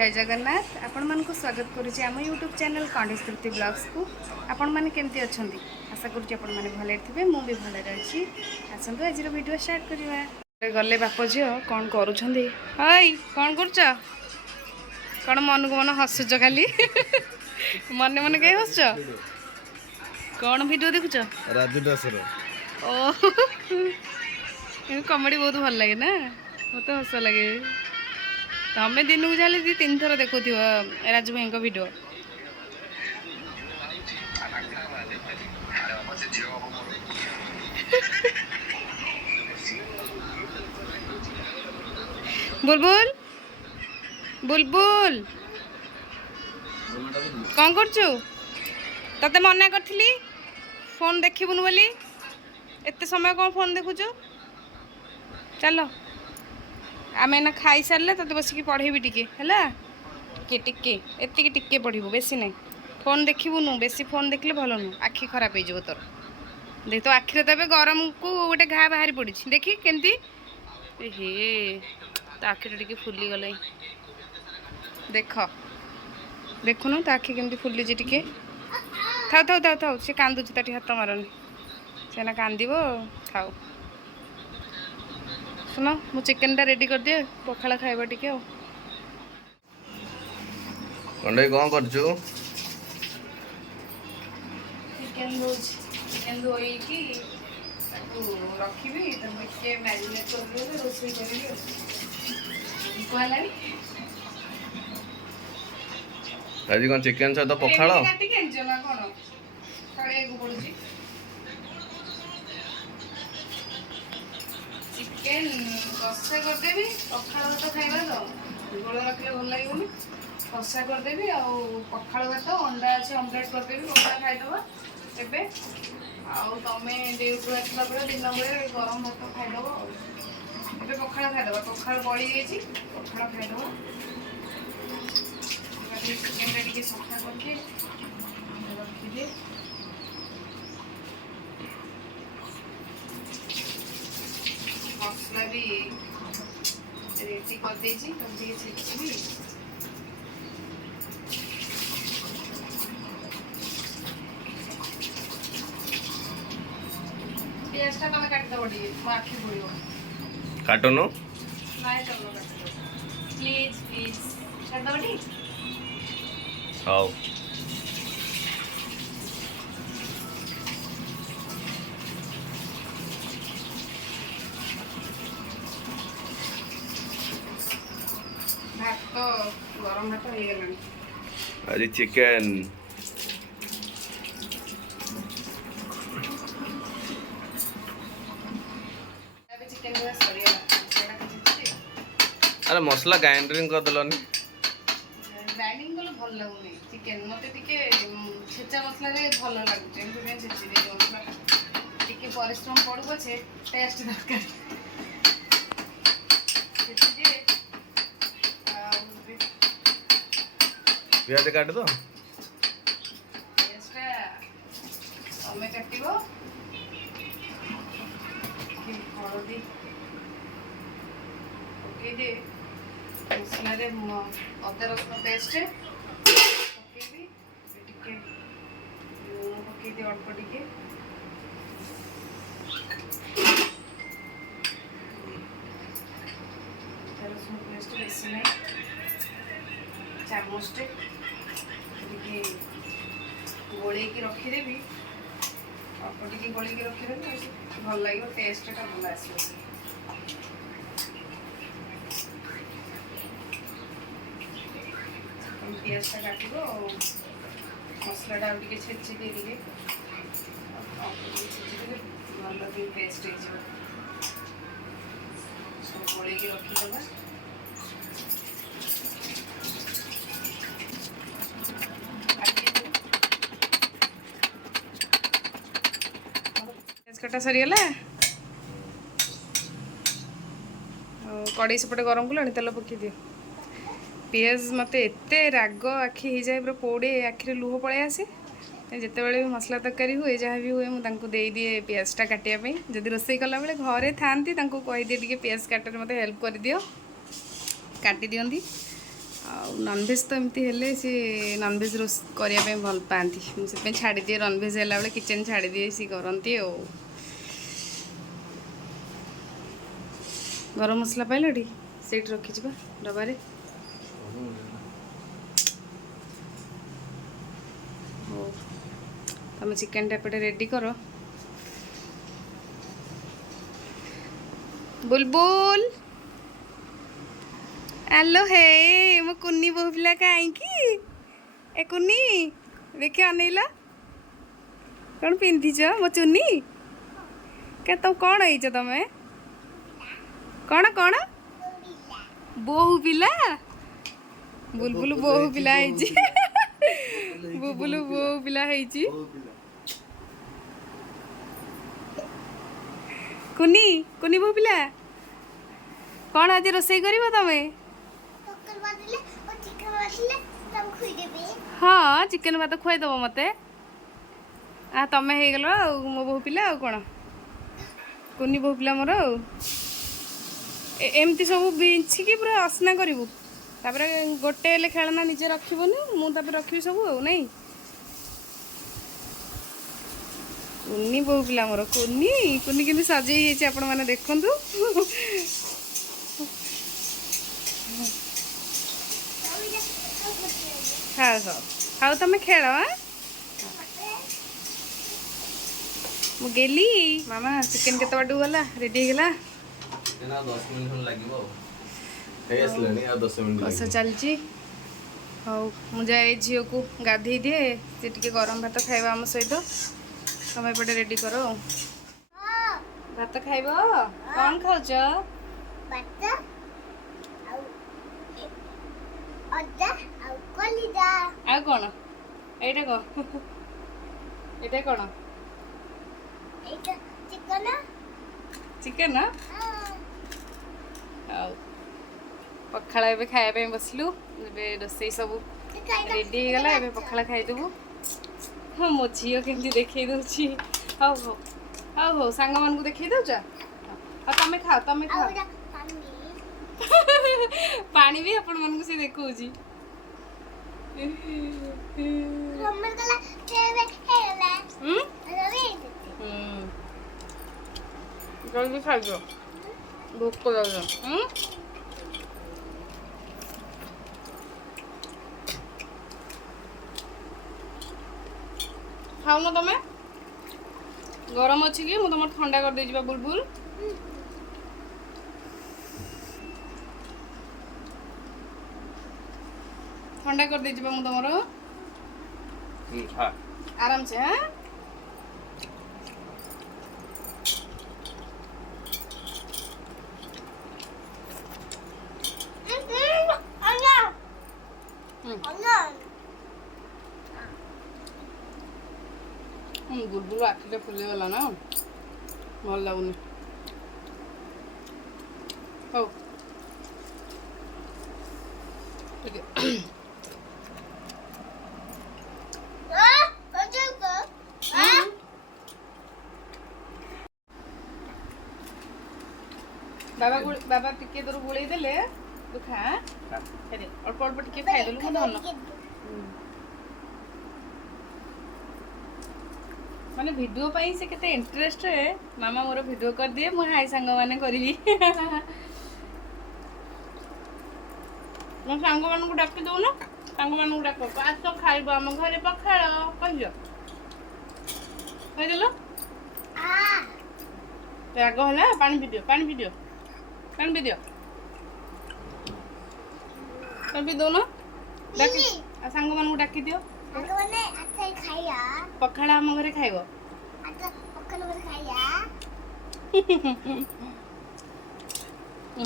जय जगन्नाथ आपण मान को स्वागत करुच्ची आम यूट्यूब चैनल कंडेश तृप्ति ब्लॉग्स को आपण मैंने केमती अच्छा आशा करुच्ची आपण मैंने भले थे मु भी भले अच्छी आसतु आज वीडियो स्टार्ट करवा गले बाप झी कौन करुँच हई कौन कर कौन मन को मन हसुच खाली मन मन कहीं हसुच कौन वीडियो देखुच राजू दासर ओ कमेडी बहुत भल लगे ना मत हस लगे तमें दिन को जाले 2-3 थर देखु राजू भाई वीडियो बुलबुल बुलबुल कौन करचु तते मना करथिली फोन देखिबुन बोली एते समय कौन फोन देखुचु चलो आम ना खाई सारे तो बसिक पढ़ेबी टिके है टिके एति टिके पढ़ू बेसी ना फोन देखुनु बेसी फोन देखले भल नु आखि खराब हो तोर देख तो आखिरे तो गरम को गोटे घा बाहरी पड़ी देखी केमती हे तो आखिरे टिके फुली गला देख देखुन तो आखि केमती फुली टिके थाउ थाउ थाउ थाउ सी कांदुची ताटी हाथ मारनी से ना कांदिबो खाओ सुन मु चिकेन टा रेडी कर दिए पखाला खाइबा टिके कंडे कौन करछु चिकेन धोई की रखी तब टे मैरिनेट कर रोसई करी कहलानी आज कौन चिकेन सहित पखाल कौन पड़ी चिकेन कषा करदेवी पखाल भात खाइबा तो गोल रखले भल लगे कषा करदेवी आउ पखाल भात अंडा अच्छे ऑमलेट करदेवी अंडा खाईदबा एबे आउ तमे ड्यूटी आसला बेले दिन बेले गरम भात खाईदब एबे पखाल खाईदबा पखाल बड़ी जाइए पखाल खाईदबा चिकेन टा टिके सफा करके रखिदे मसला भी रेडी कर देछि तो ये छेचिबी पेस्ट तमे काट दबडी मो आखि पड़ियो काटनो नाइ चलो काट प्लीज प्लीज काट दबडी हाउ भात तो गरम भात हो गलानी आज चिकेन चिकेन पूरा सरिया अरे मसला ग्राइंडिंग कर दलनी ग्राइंडिंग कले भल लगुनी चिकेन मते टिके छेचा मसला रे भल लागुचे एमते बेन छेची दे मसला टिके परिश्रम पड़ू पछे टेस्ट दरकार छेची दे प्याज काट दो पेस्टा तमे काटिबो कि हळदी ओके दे मसला रे अदा रसुन पेस्ट पकेबी टिके लूण पके दे अल्प टिके अदा रसुन पेस्ट बेसी नहीं चामचटे टिके गोले की रखीदेवी अल्प टिके गोले की रखीदेवी भल लगे टेस्टा भल आस पियाज काटब मसलाटा टे छेची दे भल पेस्ट हो गोल रखीदे कटा सरीगला कड़े सेपटे गरम कला तेल पकई दियो पियाज मत एत राग आखि हो जाए पूरा पोड़े आखिरे लुह पलि आसे जिते बड़े भी मसला तरकारी हुए जहाँ भी हुए मुझे दिए पियाजटा काटापी जदि रोसे कला बेले घरे था कहीदिए टे पियाज काटे मत हेल्प कर दियो काटी दियंती ଆଉ ନନଭେଜ୍ ତ ଏମିତି ହେଲେ ସେ ନନଭେଜ୍ କରିବା ପାଇଁ ଭଲ ପାଆନ୍ତି। ମୁଁ ସେଥିପାଇଁ ଛାଡ଼ିଦିଏ, ନନଭେଜ୍ ହେଲା ବେଳେ କିଚେନ୍ ଛାଡ଼ିଦିଏ, ସିଏ କରନ୍ତି ଆଉ। ଗରମ ମସଲା ପାଇଲଟି ସେଇଠି ରଖିଯିବା ଡବାରେ। ହଉ ତମେ ଚିକେନ୍ଟା ଏପଟେ ରେଡ଼ି କର। ବୁଲବୁଲ ଆଲୋ ହେ ମୋ କୁନି ବୋହୂ ପିଲା କାହିଁକି? ଏ କୁନି ଦେଖି ଅନେଇଲ, କ'ଣ ପିନ୍ଧିଛ ମୋ ଚୁନି? ତମ କ'ଣ ହେଇଛ ତମେ? କ'ଣ କ'ଣ ବୋହୂ ପିଲା? ବୁଲବୁଲ ବୋହୂ ପିଲା ହେଇଛି। ବୁବୁଲୁ ବୋହୂ ପିଲା ହେଇଛି। କୁନି କୁନି ବୋହୂ ପିଲା, କ'ଣ ଆଜି ରୋଷେଇ କରିବ ତମେ? ହଁ ଚିକେନ ଭାତ ଖୁଆଇଦେବ ମୋତେ। ତମେ ହେଇଗଲ ଆଉ ମୋ ବୋହୂ ପିଲା ଆଉ କ'ଣ, କୁନି ବୋହୂ ପିଲା ମୋର ଆଉ। ଏମିତି ସବୁ ବିଞ୍ଚିକି ପୁରା ଅସନା କରିବୁ, ତାପରେ ଗୋଟେ ହେଲେ ଖେଳନା ନିଜେ ରଖିବୁନି, ମୁଁ ତାପରେ ରଖିବି ସବୁ ଆଉ ନାଇଁ। କୁନି ବୋହୂ ପିଲା ମୋର, କୁନି କୁନି କେମିତି ସଜେଇ ହେଇଛି ଆପଣମାନେ ଦେଖନ୍ତୁ। ହଉ ହଉ ହଉ ତମେ ଖେଳ। ମୁଁ ଗେଲି ମାମା। ଚିକେନ କେତେ ବାଟକୁ ଗଲା? ରେଡି ହେଇଗଲା? 10 ମିନିଟ୍ ଲାଗିବ ଆଉ। ହେଇ ଆସିଲାଣି, ଆଉ 10 ମିନିଟ୍ କଷା ଚାଲିଛି। ହଉ ମୁଁ ଯାଏ ଝିଅକୁ ଗାଧେଇ ଦିଏ, ସେ ଟିକେ ଗରମ ଭାତ ଖାଇବା ଆମ ସହିତ। ତମେ ଏପଟେ ରେଡି କର ଆଉ। ଭାତ ଖାଇବ? କ'ଣ ଖାଉଛ? ଆଉ କ'ଣ? ଏଇଟା କ'ଣ? ଏଇଟା କ'ଣ? ଚିକେନ? ଆଉ ପଖାଳ ଏବେ ଖାଇବା ପାଇଁ ବସିଲୁ। ଏବେ ରୋଷେଇ ସବୁ ରେଡି ହେଇଗଲା, ଏବେ ପଖାଳ ଖାଇଦେବୁ। ହଁ ମୋ ଝିଅ କେମିତି ଦେଖେଇ ଦଉଛି। ହଉ ହଉ ହଉ ହଉ ସାଙ୍ଗମାନଙ୍କୁ ଦେଖେଇ ଦଉଛ। ଆଉ ତମେ ଖାଅ, ତମେ ଖାଅ। ପାଣି ବି ଆପଣମାନଙ୍କୁ ସେ ଦେଖଉଛି। ଜଲ୍ଦି ଖାଇଦିଅ, ଭୋକ ଲାଗିବ। ଖାଉନ ତମେ? ଗରମ ଅଛି କି? ମୁଁ ତମର ଥଣ୍ଡା କରିଦେଇଛି ବା ବୁଲବୁଲ। ଥଣ୍ଡା କରିଦେଇଛି ବା ମୁଁ ତମର। ଆରାମସେ। ବୁଲବୁଲ ଆଖିଟା ଫୁଲିଗଲା ନା, ଭଲ ଲାଗୁନି। ହଉ ଟିକେ ବାବା ଟିକେ ତୋର ଗୋଳେଇ ଦେଲେ ତୁ ଖା। ଅଳ୍ପ ଅଳ୍ପ ଟିକେ ଖାଇଦେଲୁ ମୁଁ ଧନ। ମାନେ ଭିଡ଼ିଓ ପାଇଁ ସେ କେତେ ଇଣ୍ଟରେଷ୍ଟ। ମାମା ମୋର ଭିଡ଼ିଓ କରିଦିଏ, ମୁଁ ହାଇ ସାଙ୍ଗମାନେ କରିବି। ମୋ ସାଙ୍ଗମାନଙ୍କୁ ଡାକି ଦଉନ, ସାଙ୍ଗମାନଙ୍କୁ ଡାକ, ଆସ ଖାଇବ ଆମ ଘରେ ପଖାଳ କହିଲ। କହିଦେଲ ରାଗ ହେଲା। ପାଣି ପିଦିଅ, ପାଣି ପିଦିଅ, ପାଣି ପିଦିଅ। ପାଣି ପିଇ ଦଉନ, ଆଉ ସାଙ୍ଗମାନଙ୍କୁ ଡାକି ଦିଅ। ପଖାଳ ଆମ ଘରେ ଖାଇବ।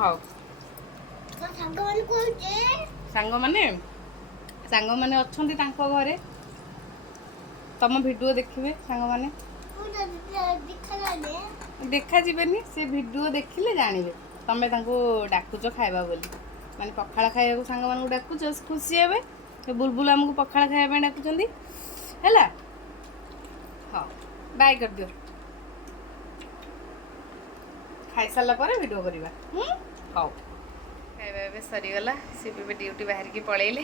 ହଉ ସାଙ୍ଗମାନେ ଅଛନ୍ତି ତାଙ୍କ ଘରେ, ତମ ଭିଡ଼ିଓ ଦେଖିବେ ସାଙ୍ଗମାନେ। ଦେଖାଯିବେନି, ସେ ଭିଡ଼ିଓ ଦେଖିଲେ ଜାଣିବେ ତମେ ତାଙ୍କୁ ଡାକୁଛ ଖାଇବା ବୋଲି। ମାନେ ପଖାଳ ଖାଇବାକୁ ସାଙ୍ଗମାନଙ୍କୁ ଡାକୁଛ, ଖୁସି ହେବେ। ବୁଲବୁଲ ଆମକୁ ପଖାଳ ଖାଇବା ପାଇଁ ଡାକୁଛନ୍ତି ହେଲା। ହଉ ବାଏ କରିଦିଅ, ଖାଇସାରିଲା ପରେ ଭିଡ଼ିଓ କରିବା। ହଉ। ଖାଇବା ଏବେ ସରିଗଲା ସେ ବି ଡ୍ୟୁଟି ବାହାରିକି ପଳେଇଲେ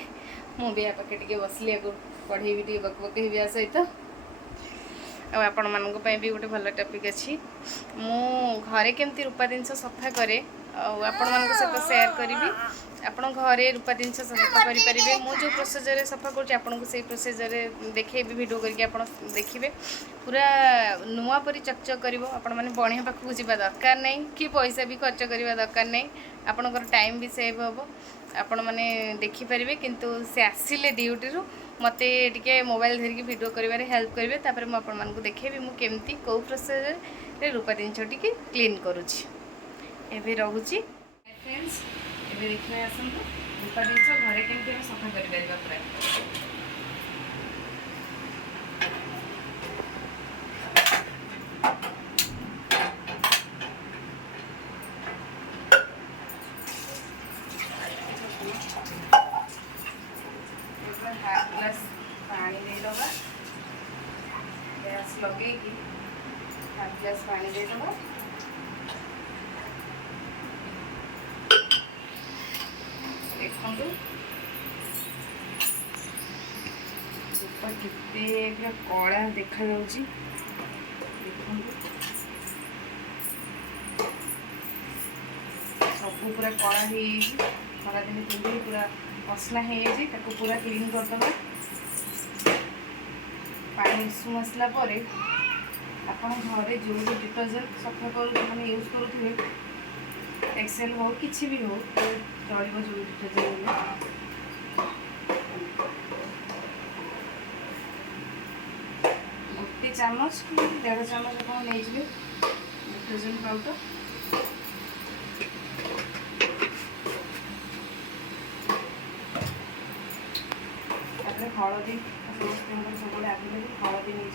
ମୁଁ ବି ଆ ପାଖେ ଟିକେ ବସିଲି ଆକୁ ପଢ଼େଇବି ଟିକେ ବକ ବକେଇବି ଆ ସହିତ ଆଉ ଆପଣମାନଙ୍କ ପାଇଁ ବି ଗୋଟେ ଭଲ ଟପିକ୍ ଅଛି ମୁଁ ଘରେ କେମିତି ରୂପା ଜିନିଷ ସଫା କରେ ଆଉ ଆପଣମାନଙ୍କ ସହିତ ସେୟାର କରିବି ଆପଣ ଘରେ ରୂପା ଜିନିଷ ସଫା କରିପାରିବେ ମୁଁ ଯେଉଁ ପ୍ରୋସିଜରରେ ସଫା କରୁଛି ଆପଣଙ୍କୁ ସେଇ ପ୍ରୋସିଜରରେ ଦେଖେଇବି ଭିଡ଼ିଓ କରିକି ଆପଣ ଦେଖିବେ ପୁରା ନୂଆ ପରି ଚକଚକ୍ କରିବ ଆପଣମାନେ ବଣିଆ ପାଖକୁ ଯିବା ଦରକାର ନାହିଁ କି ପଇସା ବି ଖର୍ଚ୍ଚ କରିବା ଦରକାର ନାହିଁ ଆପଣଙ୍କର ଟାଇମ୍ ବି ସେଭ୍ ହେବ ଆପଣମାନେ ଦେଖିପାରିବେ କିନ୍ତୁ ସେ ଆସିଲେ ଡ୍ୟୁଟିରୁ ମୋତେ ଟିକେ ମୋବାଇଲ୍ ଧରିକି ଭିଡ଼ିଓ କରିବାରେ ହେଲ୍ପ କରିବେ ତାପରେ ମୁଁ ଆପଣମାନଙ୍କୁ ଦେଖେଇବି ମୁଁ କେମିତି କେଉଁ ପ୍ରୋସେସରେ ରୂପା ଜିନିଷଟିକି କ୍ଲିନ୍ କରୁଛି ଏବେ ରହୁଛି ଫ୍ରେଣ୍ଡସ୍ ଏବେ ଦେଖିବେ ଆସନ୍ତୁ ରୂପା ଜିନିଷ ଘରେ କେମିତି ଆମେ ସଫା କରିପାରିବା ପୁରା हाफ ग्लास पानी देदबा गैस लगे हाफ ग्लास पानी देदबा देखो ऊपर कितने कला देखा जाउची देखो सब पूरा कला हो खरा दिन पिंधि पूरा असना है पूरा क्लीन करदे पानी उषुम आसला आप घरे जो भी डिटर्जेंट सफा कर मैंने यूज करुवे एक्सेल हो कि भी हो चलो जो डिटर्जेंट गोटे चामच 1.5 चामच आप नहीं डिटर्जेंट पाउडर हलदी समस्त सब आवेलेबल हलदी नहीं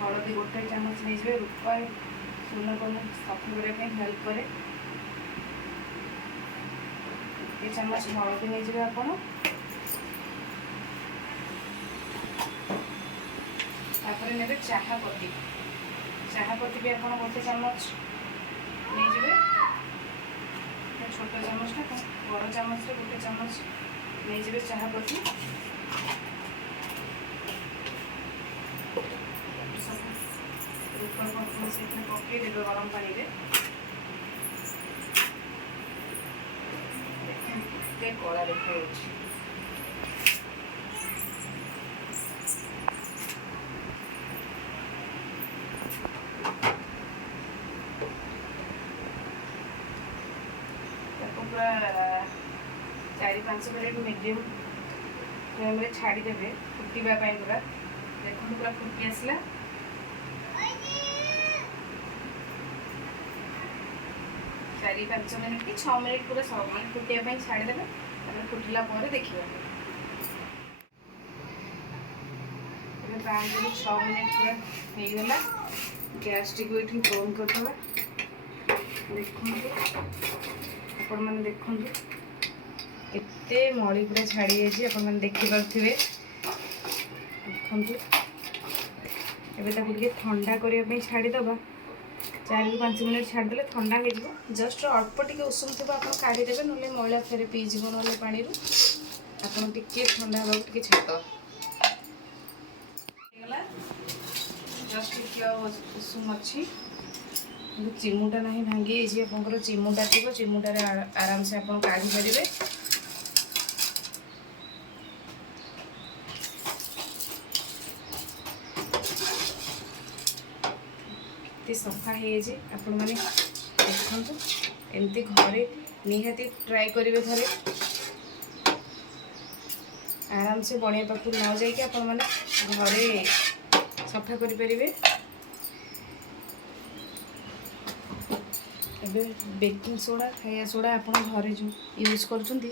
हलदी गोटे चामच नहीं रूपा सुना को सफा करने हेल्प करे गोटे चामच हलदी नहीं आप ने चाहपत्ती भी आप गोटे चामच नहीं छोट चामचटा बड़ चामच गोटे चामच नहीं चाहपत्ती पकईदे गरम पानी कला देखा पूरा 4-5 मिनट मीडियम फ्लेम छाड़देवे फुटापी पूरा देखो पूरा फुटी आसला 4-5 मिनट कि 6 मिनट पूरा सब मैं फुटापी छाड़देवे फुटला देखिए 6 मिनट पूरा होगला गैस टी को बंद करदे देखो आपण मैंने देखो एते मली पूरा छाड़ी जाइए आप देखिपे देखु एबे ठंडा करने छाड़ीदबा 4-5 मिनट छाड़दे ठंडा हो जस्ट अल्प टे उषुम थी आप काढ़ीदेवे ना मैला फेरे पीज ना पानी आपड़ टे ठंडा हाँ टे छाड़ीदे जस्ट टे उषुम अच्छी चिमुटा ना भांगी आप चिमुटा थी चिमुटार आराम से आप काढ़ी पारे सफा हो आपण मैंने देखु एमती घरे निहाती ट्राए करेंगे थे आराम से बनिया पाखु न जाइए आपण मैंने घरे सफा करें एबे बेकिंग सोडा खाया सोडा आप घरे जो यूज कर थ्रू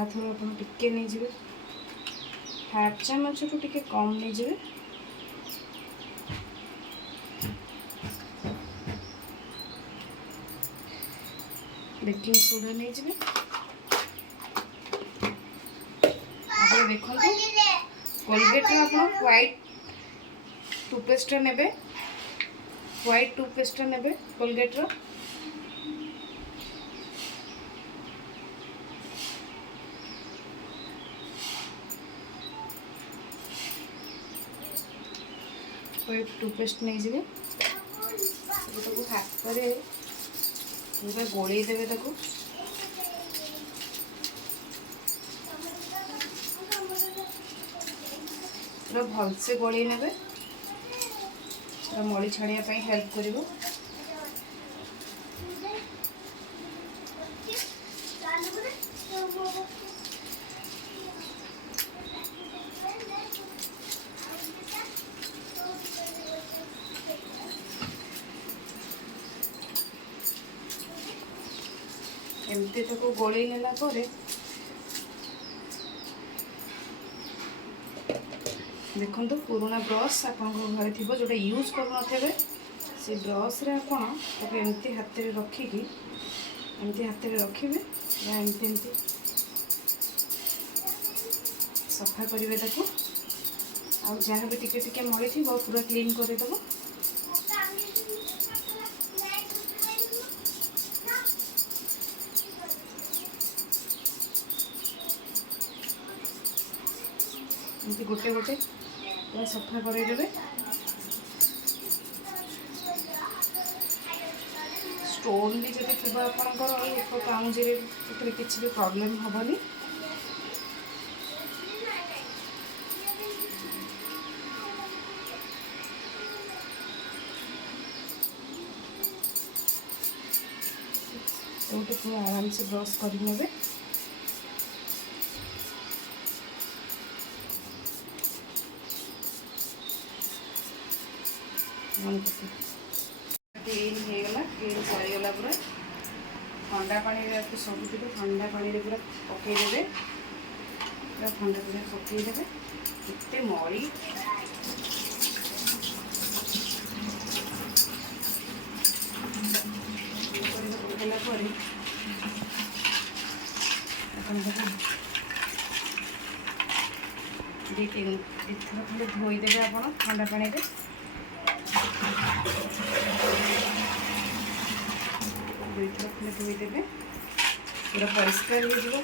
आप टिके नहीं जाए हाफ चामच रू टिके कम नहीं जाए बेकिंग सोडा नहीं जाए आप देखो कोलगेट आप व्हाइट टूथपेस्ट ने व्हाइट टूथपेस्ट ने कोलगेट ଟୁଥପେଷ୍ଟ ନେଇଯିବେ, ତାକୁ ହାତରେ ପୁରା ଗୋଳେଇ ଦେବେ, ତାକୁ ପୁରା ଭଲସେ ଗୋଳେଇ ନେବେ, ପୁରା ମଳି ଛାଡ଼ିବା ପାଇଁ ହେଲ୍ପ କରିବ। ଏମିତି ତାକୁ ଗୋଳେଇ ନେଲା ପରେ ଦେଖନ୍ତୁ ପୁରୁଣା ବ୍ରସ୍ ଆପଣଙ୍କ ଘରେ ଥିବ ଯେଉଁଟା ୟୁଜ୍ କରୁନଥିବେ, ସେ ବ୍ରସ୍ରେ ଆପଣ ତାକୁ ଏମିତି ହାତରେ ରଖିକି ଏମିତି ହାତରେ ରଖିବେ, ଏମିତି ଏମିତି ସଫା କରିବେ ତାକୁ। ଆଉ ଯାହା ବି ଟିକେ ଟିକେ ମଳି ଥିବ ପୁରା କ୍ଲିନ୍ କରିଦେବ। ଏମିତି ଗୋଟେ ଗୋଟେ ପୁରା ସଫା କରେଇଦେବେ। ଷ୍ଟୋନ୍ ବି ଯଦି ଥିବ ଆପଣଙ୍କର ପାଉଁଜିରେ, ସେଥିରେ କିଛି ବି ପ୍ରୋବ୍ଲେମ୍ ହେବନି। ଗୋଟେ ପୁରା ଆରାମସେ ବ୍ରସ୍ କରିନେବେ। କ୍ଲିନ୍ ହେଇଗଲା, କ୍ଲିନ୍ ସରିଗଲା ପୁରା। ଥଣ୍ଡା ପାଣିରେ ଆକୁ ସବୁଥିରେ ଥଣ୍ଡା ପାଣିରେ ପୁରା ପକାଇଦେବେ, ପୁରା ଥଣ୍ଡା ପାଣିରେ ପକାଇଦେବେ। କେତେ ମଳି ପକାଇଲା ପରେ ଆପଣ ତାକୁ ଦିଥର ଖଣ୍ଡେ ଧୋଇଦେବେ ଆପଣ ଥଣ୍ଡା ପାଣିରେ। ଦୁଇଥର ଖଣ୍ଡେ ଧୋଇଦେବେ, ପୁରା ପରିଷ୍କାର ହେଇଯିବ।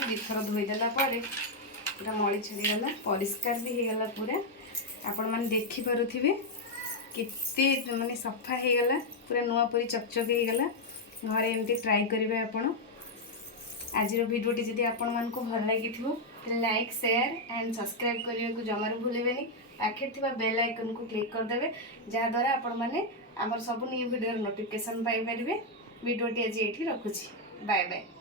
ଦୁଇଥର ଧୋଇଦେଲା ପରେ ପୁରା ମଳି ଛାଡ଼ିଗଲା, ପରିଷ୍କାର ବି ହେଇଗଲା ପୁରା। ଆପଣମାନେ ଦେଖିପାରୁଥିବେ କେତେ ମାନେ ସଫା ହେଇଗଲା, ପୁରା ନୂଆ ପରି ଚକଚକ ହେଇଗଲା। ଘରେ ଏମିତି ଟ୍ରାଏ କରିବେ ଆପଣ। ଆଜିର ଭିଡ଼ିଓଟି ଯଦି ଆପଣମାନଙ୍କୁ ଭଲ ଲାଗିଥିବ ତାହେଲେ ଲାଇକ୍, ସେୟାର ଆଣ୍ଡ ସବସ୍କ୍ରାଇବ୍ କରିବାକୁ ଜମାରୁ ଭୁଲିବେନି। ପାଖରେ ଥିବା ବେଲ୍ ଆଇକନ୍କୁ କ୍ଲିକ୍ କରିଦେବେ, ଯାହାଦ୍ୱାରା ଆପଣମାନେ ଆମର ସବୁ ନ୍ୟୁ ଭିଡ଼ିଓର ନୋଟିଫିକେସନ୍ ପାଇପାରିବେ। ଭିଡ଼ିଓଟି ଆଜି ଏଇଠି ରଖୁଛି। Bye bye.